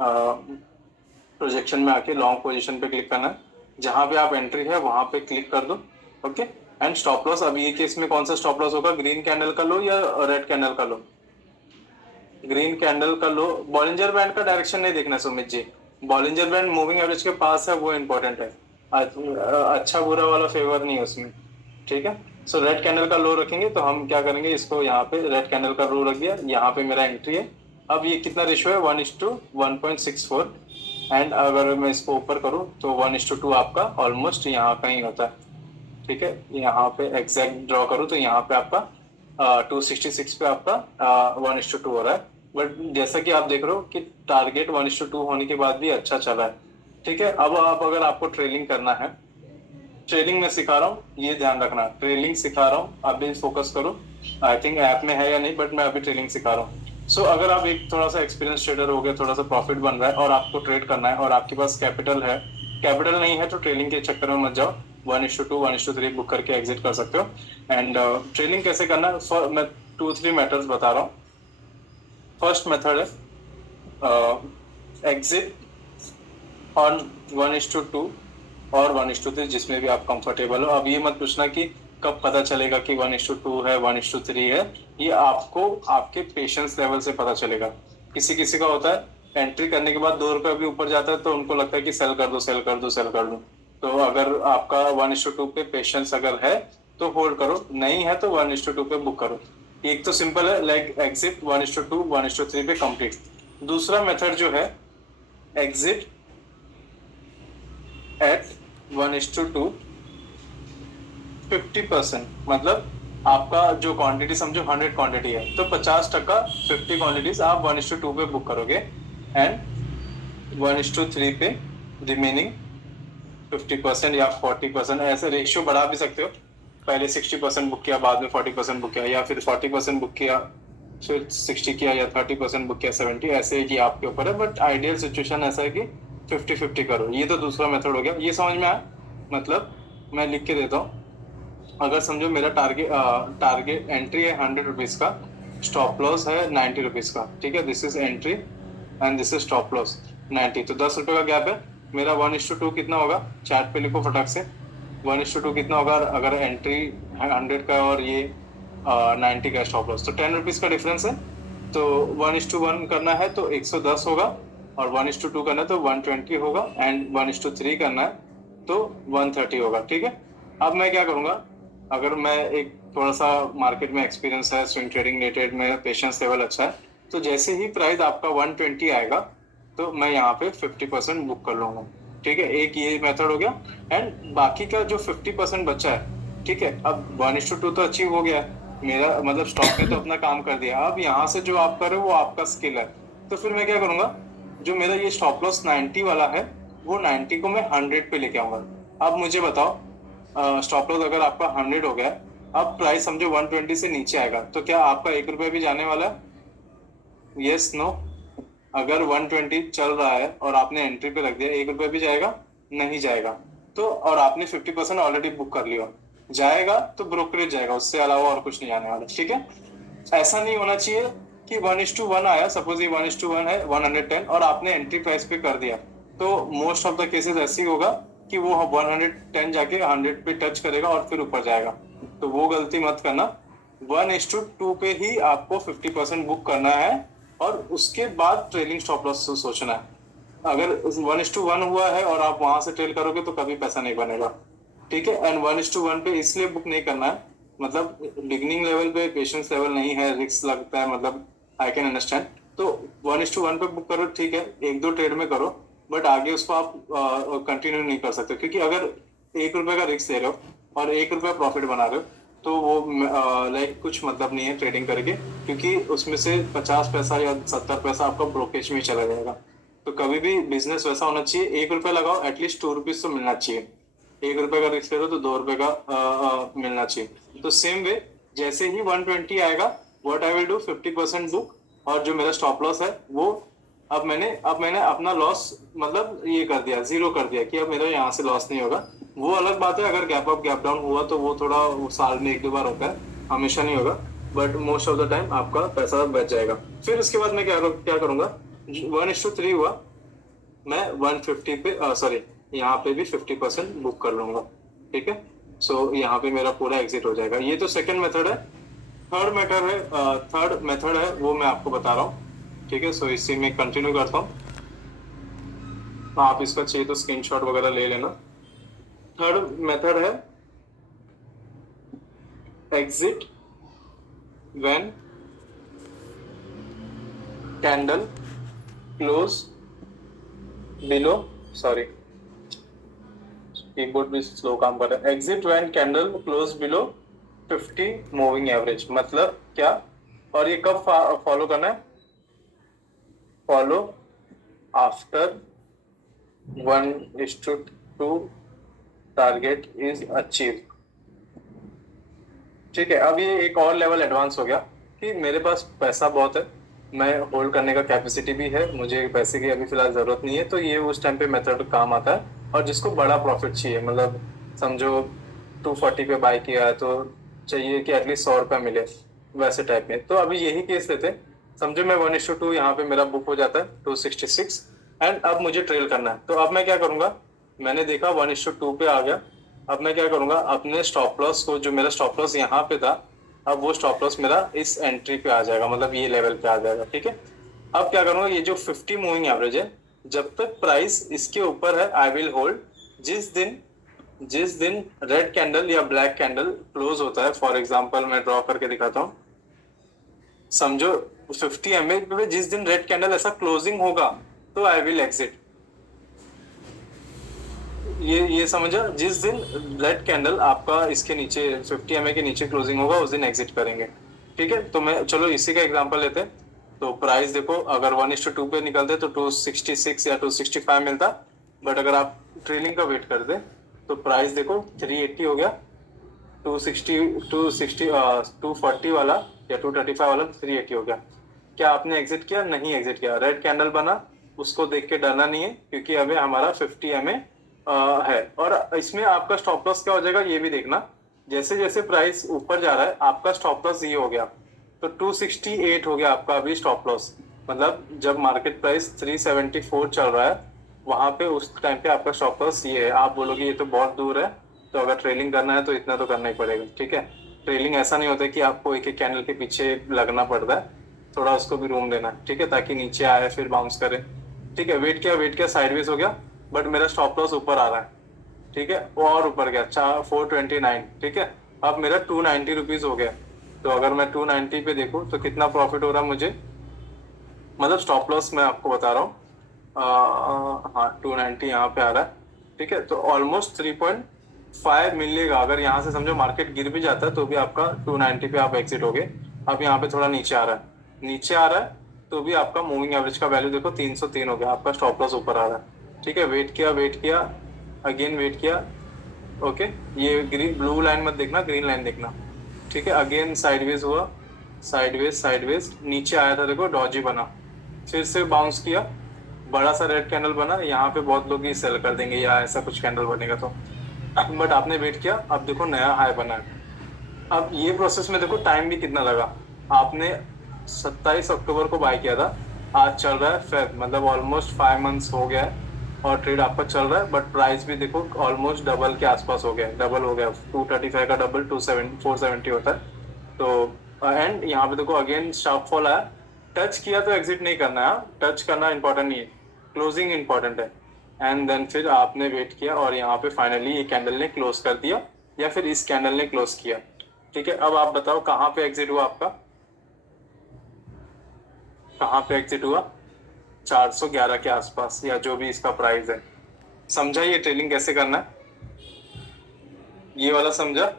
Projection में आके long position पे क्लिक करना है, जहां पे आप एंट्री है वहां पे क्लिक कर दो। ओके, एंड स्टॉप लॉस, अब ये केस में कौन सा स्टॉप लॉस होगा, ग्रीन कैंडल का लो या रेड कैंडल का लो? ग्रीन कैंडल का लो। बॉलिंजर बैंड का डायरेक्शन नहीं देखना Sumit ji, Bollinger band moving average के पास है, वो इंपॉर्टेंट है। अच्छा बुरा वाला फेवर नहीं है उसमें, ठीक है। सो रेड कैंडल का लो रखेंगे, तो हम क्या करेंगे, इसको यहाँ पे रेड कैंडल का लो रख दिया, यहाँ पे मेरा एंट्री है। अब ये कितना रेशियो है, 1:1.64। एंड अगर मैं इसको ऊपर करूँ तो 1:2 आपका ऑलमोस्ट यहाँ का ही होता है, ठीक है। यहाँ पे एग्जैक्ट ड्रॉ करूँ तो यहाँ पे आपका 266 पे आपका 1:2 हो रहा है। बट जैसा कि आप देख रहे हो कि टारगेट 1:2 होने के बाद भी अच्छा चला है, ठीक है। अब आप अगर आपको ट्रेलिंग करना है, ट्रेलिंग में सिखा रहा हूँ, ये ध्यान रखना, ट्रेलिंग सिखा रहा हूँ, अभी फोकस करो। आई थिंक ऐप में है या नहीं, बट मैं अभी ट्रेलिंग सिखा रहा हूँ। सो अगर आप एक थोड़ा सा एक्सपीरियंस ट्रेडर हो गए, थोड़ा सा प्रॉफिट बन रहा है और आपको ट्रेड करना है और आपके पास कैपिटल है, कैपिटल नहीं है तो ट्रेलिंग के चक्कर में मत जाओ, 1:2 1:3 बुक करके एग्जिट कर सकते हो। एंड ट्रेलिंग कैसे करना है, मैं 2-3 मेथड्स बता रहा हूँ। फर्स्ट मेथड है एग्जिट ऑन 1:2 और 1:3, जिसमें भी आप कंफर्टेबल हो। अब ये मत पूछना कि कब पता चलेगा कि 1:2 है 1:3 है, ये आपको आपके पेशेंस लेवल से पता चलेगा। किसी किसी का होता है एंट्री करने के बाद 2 रुपए भी ऊपर जाता है तो उनको लगता है कि सेल कर दो सेल कर दो सेल कर दो। तो अगर आपका 1:2 पे पेशेंस अगर है तो होल्ड करो, नहीं है तो 1:2 पे बुक करो। एक तो सिंपल है, लाइक एग्जिट 1:2 1:3 पे कंप्लीट। दूसरा मेथड जो है एग्जिट एट 1:2 50%, मतलब आपका जो क्वांटिटी समझो 100 क्वांटिटी है तो 50% 50 क्वांटिटीज आप 1:2 पे बुक करोगे, एंड 1:3 पे रिमेनिंग 50% या 40%, ऐसे रेशियो बढ़ा भी सकते हो। पहले 60% बुक किया, बाद में 40% बुक किया, या फिर 40% बुक किया फिर 60 किया, या 30% बुक किया 70, ऐसे ही आपके ऊपर है। बट आइडियल सिचुएशन ऐसा है कि 50-50 करो। ये तो दूसरा मेथड हो गया, ये समझ में आया? मतलब मैं लिख के देता हूँ, अगर समझो मेरा टारगेट एंट्री है 100 रुपीज का, स्टॉप लॉस है 90 रुपीज का, ठीक है। This is entry and this is stop loss 90, तो 10 रुपए का गैप है। मेरा 1:2 कितना होगा, चैट पे लिखो फटाक से, 1:2 कितना होगा अगर एंट्री है 100 का और ये 90 का स्टॉप लॉस, तो 10 रुपीज का डिफरेंस है। तो 1:1 करना है तो 110 होगा, और 1:2 करना है तो 120 होगा, एंड 1:3 करना है तो 130 होगा, ठीक है। अब मैं क्या करूंगा, अगर मैं एक थोड़ा सा मार्केट में एक्सपीरियंस है, स्विंग ट्रेडिंग रिलेटेड में पेशेंस लेवल अच्छा है, तो जैसे ही प्राइस आपका 120 आएगा तो मैं यहाँ पे 50% बुक कर लूंगा, ठीक है। एक ये मेथड हो गया, एंड बाकी का जो 50% बचा है, ठीक है। अब 1:2 तो अचीव हो गया है मेरा, मतलब स्टॉक ने तो अपना काम कर दिया। अब यहाँ से जो आप कर रहे हो वो आपका स्किल है, तो फिर मैं क्या करूंगा, जो मेरा ये स्टॉप लॉस 90 वाला है वो 90 को मैं 100 पे लेके आऊंगा। अब मुझे बताओ, स्टॉप लॉस अगर आपका 100 हो गया, अब प्राइस समझो 120 से नीचे आएगा, तो क्या आपका 1 रुपया भी जाने वाला है? Yes no? अगर 120 चल रहा है और आपने एंट्री पे रख दिया, 1 रुपया भी जाएगा? नहीं जाएगा। तो और आपने 50% ऑलरेडी बुक कर लिया, जाएगा तो ब्रोकरेज जाएगा, उससे अलावा और कुछ नहीं आने वाला, ठीक है। ऐसा नहीं होना चाहिए कि 1:1 आया, सपोज ये 1:1 है 110, और आपने एंट्री प्राइस पे कर दिया, तो मोस्ट ऑफ द केसेस ऐसी होगा कि वो 110 जाके 100 पे टच करेगा और फिर ऊपर जाएगा, तो वो गलती मत करना। 1:2 पे ही आपको 50% बुक करना है, और उसके बाद ट्रेलिंग स्टॉप लॉस सोचना है। अगर 1:1 हुआ है और आप वहां से ट्रेल करोगे तो कभी पैसा नहीं बनेगा, ठीक है। एंड 1:1 पे इसलिए बुक नहीं करना है, मतलब बिगनिंग लेवल पे पेशेंस लेवल नहीं है, रिस्क लगता है, मतलब आई कैन अंडरस्टैंड। तो 1:1 पे बुक करो, ठीक है, 1-2 ट्रेड में करो, बट आगे उसको आप कंटिन्यू नहीं कर सकते, क्योंकि अगर 1 रुपए का रिस्क ले रहे हो और 1 रुपया प्रॉफिट बना रहे हो, तो वो लाइक कुछ मतलब नहीं है ट्रेडिंग करके, क्योंकि उसमें से 50 पैसा या 70 पैसा आपका ब्रोकेज में चला जाएगा। तो कभी भी बिजनेस वैसा होना चाहिए, 1 रुपया लगाओ, एटलीस्ट 2 रुपीज तो मिलना चाहिए। 1 रुपए का रिस्क ले रहे हो तो 2 रुपए का मिलना चाहिए। तो सेम वे, जैसे ही 120 आएगा, what I will do, 50% book, और जो मेरा स्टॉप लॉस है वो अब मैंने अपना लॉस मतलब ये कर दिया, जीरो कर दिया, कि अब मेरा यहाँ से लॉस नहीं होगा। वो अलग बात है, अगर गैप अप गैप डाउन हुआ तो वो थोड़ा साल में 1-2 बार होता है, हमेशा नहीं होगा, but most of the time आपका पैसा बच जाएगा। फिर उसके बाद मैं क्या क्या करूंगा, 1:3 हुआ, मैं 150 पे सॉरी यहाँ पे भी 50% बुक कर लूंगा। ठीक है, सो यहाँ पे मेरा पूरा एग्जिट हो जाएगा। ये तो सेकंड मेथड है। थर्ड मेथड है वो मैं आपको बता रहा हूँ। ठीक है, सो इसी में कंटिन्यू करता हूँ। आप इसका चाहिए तो स्क्रीनशॉट वगैरह ले लेना। थर्ड मेथड है exit when candle close below, sorry keyboard भी स्लो काम कर रहा है। Exit when candle close below 50 moving average, मतलब क्या? और ये कब फॉलो करना है? Follow after 1:2 target is achieve. ठीक है, अब ये एक और लेवल एडवांस हो गया कि मेरे पास पैसा बहुत है, मैं होल्ड करने का कैपेसिटी भी है, मुझे पैसे की अभी फिलहाल जरूरत नहीं है, तो ये उस टाइम पे मेथड काम आता है। और जिसको बड़ा प्रॉफिट चाहिए, मतलब समझो 240 पे बाय किया है तो चाहिए कि एटलीस्ट 100 रुपया मिले, वैसे टाइप में। तो अभी यही केस लेते हैं। समझो मैं 1:2 यहाँ पे मेरा बुक हो जाता है 266, एंड अब मुझे ट्रेल करना है। तो अब मैं क्या करूंगा, मैंने देखा 1:2 पे आ गया। अब मैं क्या करूंगा, अपने स्टॉप लॉस को, जो मेरा स्टॉप लॉस यहाँ पे था, अब वो स्टॉप लॉस मेरा इस एंट्री पे आ जाएगा, मतलब ये लेवल पे आ जाएगा। ठीक है, अब क्या करूंगा, ये जो 50 मूविंग एवरेज है, जब तक प्राइस इसके ऊपर है आई विल होल्ड। जिस दिन रेड कैंडल या ब्लैक कैंडल क्लोज होता है, फॉर एग्जांपल मैं ड्रॉ करके दिखाता हूँ। समझो 50 एमए पे जिस दिन रेड कैंडल ऐसा क्लोजिंग होगा तो आई विल एग्जिट। ये समझा, जिस दिन रेड कैंडल आपका इसके नीचे 50 एमए के नीचे क्लोजिंग होगा उस दिन एग्जिट करेंगे। ठीक है, तो मैं चलो इसी का एग्जांपल लेते हैं। तो प्राइस देखो, अगर 1:2 पे निकलते तो 266 या 265 मिलता, बट अगर आप ट्रेलिंग का वेट करते तो प्राइस देखो 380 हो गया। 240 वाला या 235 वाला 380 हो गया। क्या आपने एग्जिट किया? नहीं एग्जिट किया। रेड कैंडल बना, उसको देख के डरना नहीं है, क्योंकि अभी हमारा 50 एमए है। और इसमें आपका स्टॉप लॉस क्या हो जाएगा ये भी देखना। जैसे जैसे प्राइस ऊपर जा रहा है आपका स्टॉप लॉस ये हो गया, तो 268 हो गया आपका अभी स्टॉप लॉस। मतलब जब मार्केट प्राइस 374 चल रहा है वहां पे, उस टाइम पे आपका स्टॉप लॉस ये है। आप बोलोगे ये तो बहुत दूर है, तो अगर ट्रेलिंग करना है तो इतना तो करना ही पड़ेगा। ठीक है, ट्रेलिंग ऐसा नहीं होता कि आपको एक एक कैंडल के पीछे लगना पड़ता है, थोड़ा उसको भी रूम देना है। ठीक है, ताकि नीचे आए फिर बाउंस करे। ठीक है, वेट किया साइडवेज हो गया, बट मेरा स्टॉप लॉस ऊपर आ रहा है। ठीक है, वो और ऊपर गया 429। ठीक है, अब मेरा 290 रुपीज हो गया। तो अगर मैं 290 पे देखूं तो कितना प्रॉफिट हो रहा है मुझे, मतलब स्टॉप लॉस मैं आपको बता रहा हूँ। हाँ 290 यहाँ पे आ रहा है। ठीक है, तो ऑलमोस्ट 3.5 मिलेगा। अगर यहाँ से समझो मार्केट गिर भी जाता है तो भी आपका 290 पे आप एग्जिट हो गए। अब यहाँ पे थोड़ा नीचे आ रहा है, तो भी आपका मूविंग एवरेज का वैल्यू देखो 303 हो गया, आपका स्टॉप लॉस ऊपर आ रहा है। ठीक है, वेट किया अगेन वेट किया। ओके, ये ग्रीन ब्लू लाइन मत देखना, ग्रीन लाइन देखना। ठीक है, अगेन साइडवेज हुआ, साइडवेज नीचे आया था, देखो डॉजी बना, फिर से बाउंस किया, बड़ा सा रेड कैंडल बना। यहाँ पे बहुत लोग ये सेल कर देंगे या ऐसा कुछ कैंडल बनेगा तो, बट आपने वेट किया, अब देखो नया हाई बना है। अब ये प्रोसेस में देखो टाइम भी कितना लगा। आपने 27 अक्टूबर को बाय किया था, आज चल रहा है फेब, मतलब ऑलमोस्ट 5 मंथ्स हो गया है और ट्रेड आपका चल रहा है। बट प्राइस भी देखो ऑलमोस्ट डबल के आसपास हो गया, 235 का डबल 470 होता है। तो एंड यहाँ पे देखो अगेन शार्प फॉल आया, टच किया तो एग्जिट नहीं करना है, टच करना इंपॉर्टेंट नहीं है, क्लोजिंग इंपॉर्टेंट है। एंड देन फिर आपने वेट किया और यहाँ पे फाइनली ये कैंडल ने क्लोज कर दिया, या फिर इस कैंडल ने क्लोज किया। ठीक है, अब आप बताओ कहाँ पे एग्जिट हुआ आपका, कहाँ पे एग्जिट हुआ? 411 के आसपास, या जो भी इसका प्राइस है। समझा ये ट्रेडिंग कैसे करना है, ये वाला समझा?